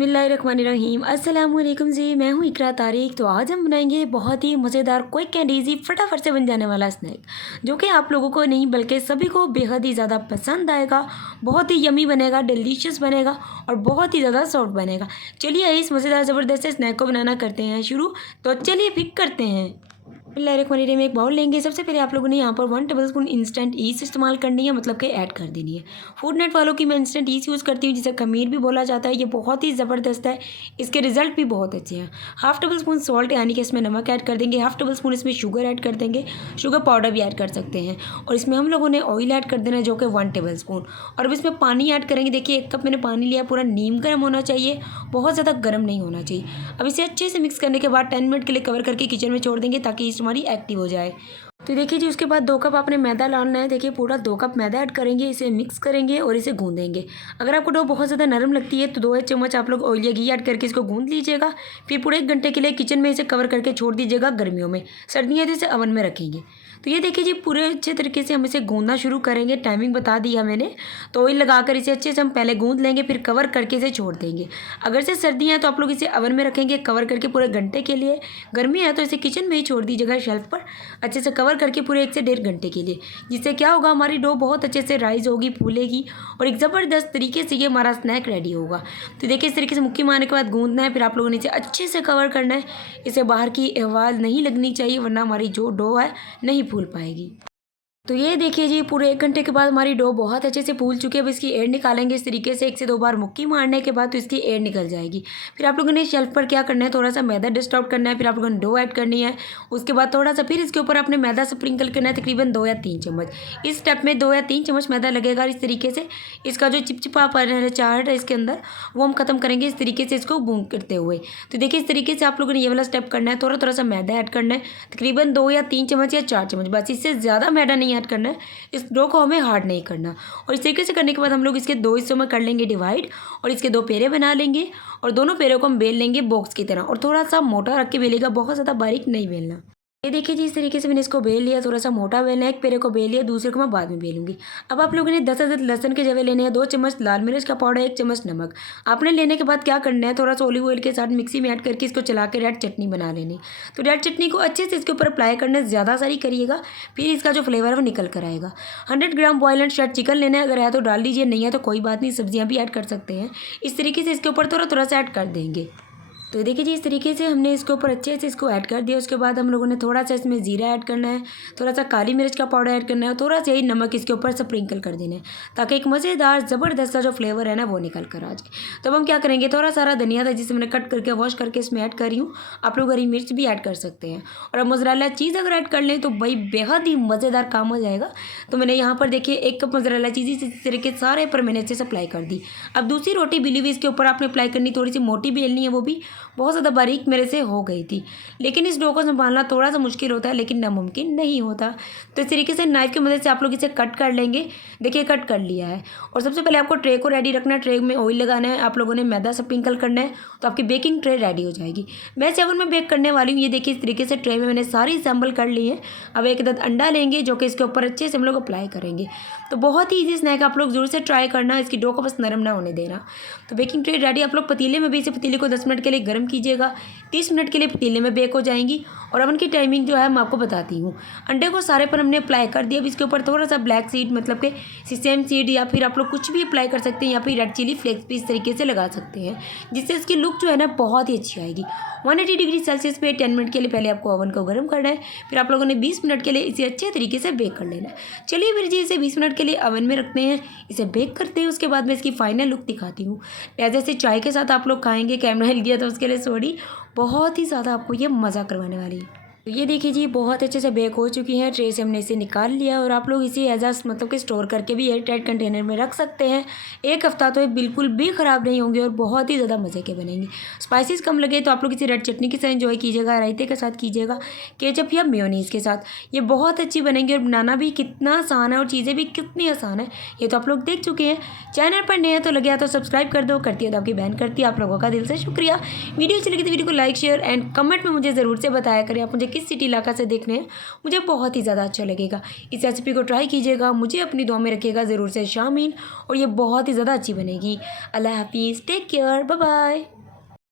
बिस्मिल्लाहिर्रहमानिर्रहीम अस्सलाम वालेकुम जी। मैं हूँ इकरा तारिक। तो आज हम बनाएंगे बहुत ही मज़ेदार क्विक एंड ईजी फटाफट से बन जाने वाला स्नैक, जो कि आप लोगों को नहीं बल्कि सभी को बेहद ही ज़्यादा पसंद आएगा। बहुत ही यमी बनेगा, डिलीशियस बनेगा और बहुत ही ज़्यादा सॉफ्ट बनेगा। चलिए इस मज़ेदार ज़बरदस्त स्नैक को बनाना करते हैं शुरू। तो चलिए फिर करते हैं। बिस्मिल्लाहिर्रहमानिर्रहीम में एक बाउल लेंगे। सबसे पहले आप लोगों ने यहाँ पर 1 टेबलस्पून इंस्टेंट ईस्ट इस्तेमाल करनी है, मतलब कि ऐड कर देनी है। फूड नेट वालों की मैं इंस्टेंट ईस्ट यूज़ करती हूँ, जिसे खमीर भी बोला जाता है। ये बहुत ही ज़बरदस्त है, इसके रिजल्ट भी बहुत अच्छे हैं। हाफ टेबल स्पून सॉल्ट यानी कि इसमें नमक ऐड कर देंगे। हाफ टेबल स्पून इसमें शुगर ऐड कर देंगे, शुगर पाउडर भी ऐड कर सकते हैं। और इसमें हम लोगों ने ऑयल ऐड कर देना है, जो कि 1 टेबल स्पून। और अब इसमें पानी ऐड करेंगे। देखिए 1 कप मैंने पानी लिया, पूरा नीम गर्म होना चाहिए, बहुत ज़्यादा गर्म नहीं होना चाहिए। अब इसे अच्छे से मिक्स करने के बाद 10 मिनट के लिए कवर करके किचन में छोड़ देंगे, ताकि ईस्ट हमारी एक्टिव हो जाए। तो देखिए जी, उसके बाद 2 कप आपने मैदा डालना है। देखिए पूरा 2 कप मैदा ऐड करेंगे, इसे मिक्स करेंगे और इसे गूंदेंगे। अगर आपको डो बहुत ज़्यादा नरम लगती है तो 2 चम्मच आप लोग ऑयल या घी ऐड करके इसको गूंद लीजिएगा। फिर पूरे 1 घंटे के लिए किचन में इसे कवर करके छोड़ दीजिएगा गर्मियों में। सर्दियाँ तो इसे ओवन में रखेंगे। तो ये देखिए जी, पूरे अच्छे तरीके से हम इसे गूंदना शुरू करेंगे। टाइमिंग बता दिया मैंने। तो ऑयल लगाकर इसे अच्छे से हम पहले गूंद लेंगे, फिर कवर करके इसे छोड़ देंगे। अगर से सर्दियाँ हैं तो आप लोग इसे ओवन में रखेंगे कवर करके पूरे घंटे के लिए। गर्मी है तो इसे किचन में ही छोड़ दीजिएगा शेल्फ पर, अच्छे से कवर करके पूरे 1 से 1.5 घंटे के लिए। जिससे क्या होगा, हमारी डो बहुत अच्छे से राइज होगी, फूलेगी और एक ज़बरदस्त तरीके से ये हमारा स्नैक रेडी होगा। तो देखिए इस तरीके से मुक्की मारने के बाद गूंदना है, फिर आप लोगों ने इसे अच्छे से कवर करना है। इसे बाहर की आवाज़ नहीं लगनी चाहिए, वरना हमारी जो डो है नहीं फूल पाएगी। तो ये देखिए जी, पूरे 1 घंटे के बाद हमारी डो बहुत अच्छे से फूल चुकी है। अब इसकी एयर निकालेंगे इस तरीके से 1 से 2 बार मुक्की मारने के बाद, तो इसकी एयर निकल जाएगी। फिर आप लोगों ने शेल्फ पर क्या करना है, थोड़ा सा मैदा डस्ट आउट करना है। फिर आप लोगों ने डो ऐड करनी है। उसके बाद थोड़ा सा फिर इसके ऊपर आपने मैदा स्प्रिंकल करना है, तकरीबन 2 या 3 चम्मच। इस स्टेप में 2 या 3 चम्मच मैदा लगेगा। इस तरीके से इसका जो चिपचिपापन चाहट है इसके अंदर, वो हम खत्म करेंगे इस तरीके से इसको बूंद करते हुए। तो देखिए इस तरीके से आप लोगों ने ये वाला स्टेप करना है। थोड़ा थोड़ा सा मैदा ऐड करना है, तकरीबन 2 या 3 चम्मच या 4 चम्मच, बस इससे ज़्यादा मैदा नहीं ऐड करना है। इस डो को हमें हार्ड नहीं करना। और इस तरीके से करने के बाद हम लोग इसके 2 हिस्सों में कर लेंगे डिवाइड, और इसके 2 पेरे बना लेंगे। और दोनों पेरों को हम बेल लेंगे बॉक्स की तरह, और थोड़ा सा मोटा रख के बेलेगा, बहुत ज़्यादा बारीक नहीं बेलना। ये देखिए जी, इस तरीके से मैंने इसको बेल लिया। थोड़ा सा मोटा बेलना है, 1 पेरे को बेल लिया, दूसरे को मैं बाद में बेलूंगी। अब आप लोगों ने 10 अदद लहसुन के जवे लेने हैं, 2 चम्मच लाल मिर्च का पाउडर, 1 चम्मच नमक। आपने लेने के बाद क्या करना है, थोड़ा सा ऑलिव ऑयल के साथ मिक्सी में ऐड करके इसको चला के रेड चटनी बना लेनी। तो रेड चटनी को अच्छे से इसके ऊपर अप्लाई करना, ज़्यादा सारी करिएगा, फिर इसका जो फ्लेवर है वो निकल कर आएगा। 100 ग्राम बॉयल एंड शेड चिकन लेना है, अगर है तो डाल लीजिए, नहीं है तो कोई बात नहीं, सब्जियाँ भी ऐड कर सकते हैं। इस तरीके से इसके ऊपर थोड़ा थोड़ा सा ऐड कर देंगे। तो देखिए जी, इस तरीके से हमने इसके ऊपर अच्छे से इसको ऐड कर दिया। उसके बाद हम लोगों ने थोड़ा सा इसमें ज़ीरा ऐड करना है, थोड़ा सा काली मिर्च का पाउडर ऐड करना है, और थोड़ा सा ही नमक इसके ऊपर स्प्रिंकल कर देना है, ताकि एक मज़ेदार ज़बरदस्त सा जो फ्लेवर है ना वो निकल कर आ जाए। तो अब हम क्या करेंगे, थोड़ा सारा धनिया था जिसे मैंने कट करके वॉश करके इसमें ऐड कर रही हूँ। आप लोग हरी मिर्च भी ऐड कर सकते हैं। और अब मोज़रेला चीज़ अगर ऐड कर लें तो भाई बेहद ही मज़ेदार काम हो जाएगा। तो मैंने यहाँ पर देखिए 1 कप मोज़रेला चीज़ इस तरीके सारे पर मैंने अच्छे से अप्लाई कर दी। अब दूसरी रोटी बेली हुई इसके ऊपर आपने अप्लाई करनी, थोड़ी सी मोटी बेलनी है, वो भी बहुत ज़्यादा बारीक मेरे से हो गई थी। लेकिन इस डो को संभालना थोड़ा सा मुश्किल होता है, लेकिन नामुमकिन नहीं होता। तो इस तरीके से नाइफ की मदद से आप लोग इसे कट कर लेंगे। देखिए कट कर लिया है। और सबसे पहले आपको ट्रे को रेडी रखना है, ट्रे में ऑयल लगाना है, आप लोगों ने मैदा स्प्रिंकल करना है, तो आपकी बेकिंग ट्रे रेडी हो जाएगी। मैं ओवन में बेक करने वाली हूँ। ये देखिए इस तरीके से ट्रे में मैंने सारी असेंबल कर ली है। अब एक अदद अंडा लेंगे, जो कि इसके ऊपर अच्छे से हम लोग अप्लाई करेंगे। तो बहुत ही ईजी स्नैक, आप लोग जरूर से ट्राई करना, इसकी डो को बस नरम ना होने देना। तो बेकिंग ट्रे रेडी। आप लोग पतीले में भी इसे पतीले को 10 मिनट के लिए गर्म कीजिएगा। 30 मिनट के लिए पतीले में बेक हो जाएंगी। और ओवन की टाइमिंग जो है मैं आपको बताती हूँ। अंडे को सारे पर हमने अप्लाई कर दिया। अब इसके ऊपर थोड़ा सा ब्लैक सीड, मतलब कि सिसेम सीड, या फिर आप लोग कुछ भी अप्लाई कर सकते हैं, या फिर रेड चिली फ्लेक्स भी इस तरीके से लगा सकते हैं, जिससे इसकी लुक जो है ना बहुत ही अच्छी आएगी। 180 डिग्री सेल्सियस पे 10 मिनट के लिए पहले आपको ओवन को गर्म करना है। फिर आप लोगों ने 20 मिनट के लिए इसे अच्छे तरीके से बेक कर लेना है। चलिए फिर जी, इसे 20 मिनट के लिए ओवन में रखते हैं, इसे बेक करते हैं। उसके बाद मैं इसकी फाइनल लुक दिखाती हूँ। जैसे चाय के साथ आप लोग खाएंगे, कैमरा हिल गया तो उसके लिए सॉरी, बहुत ही ज़्यादा आपको ये मज़ा करवाने वाली है। तो ये देखिए जी, बहुत अच्छे से बेक हो चुकी हैं। ट्रे से हमने इसे निकाल लिया, और आप लोग इसे एज आ मतलब कि स्टोर करके भी एयर टाइट कंटेनर में रख सकते हैं। 1 हफ्ता तो ये बिल्कुल भी ख़राब नहीं होंगे और बहुत ही ज़्यादा मज़े के बनेंगे। स्पाइसेस कम लगे तो आप लोग इसे रेड चटनी के साथ एंजॉय कीजिएगा, रायते के साथ कीजिएगा, केचप या मेयोनीज़ के साथ। ये बहुत अच्छी बनेंगी, और बनाना भी कितना आसान है और चीज़ें भी कितनी आसान है, ये तो आप लोग देख चुके हैं। चैनल पर नए हैं तो लगे तो सब्सक्राइब कर दो, करती है तो आपकी बहन करती है। आप लोगों का दिल से शुक्रिया। वीडियो अच्छी लगी तो वीडियो को लाइक शेयर एंड कमेंट में मुझे ज़रूर से बताया करें आप मुझे किस सिटी इलाका से देखने हैं, मुझे बहुत ही ज़्यादा अच्छा लगेगा। इस रेसिपी को ट्राई कीजिएगा, मुझे अपनी दुआ में रखिएगा ज़रूर से शामिल, और ये बहुत ही ज़्यादा अच्छी बनेगी। अल्लाह हाफिज़, टेक केयर, बाय बाय।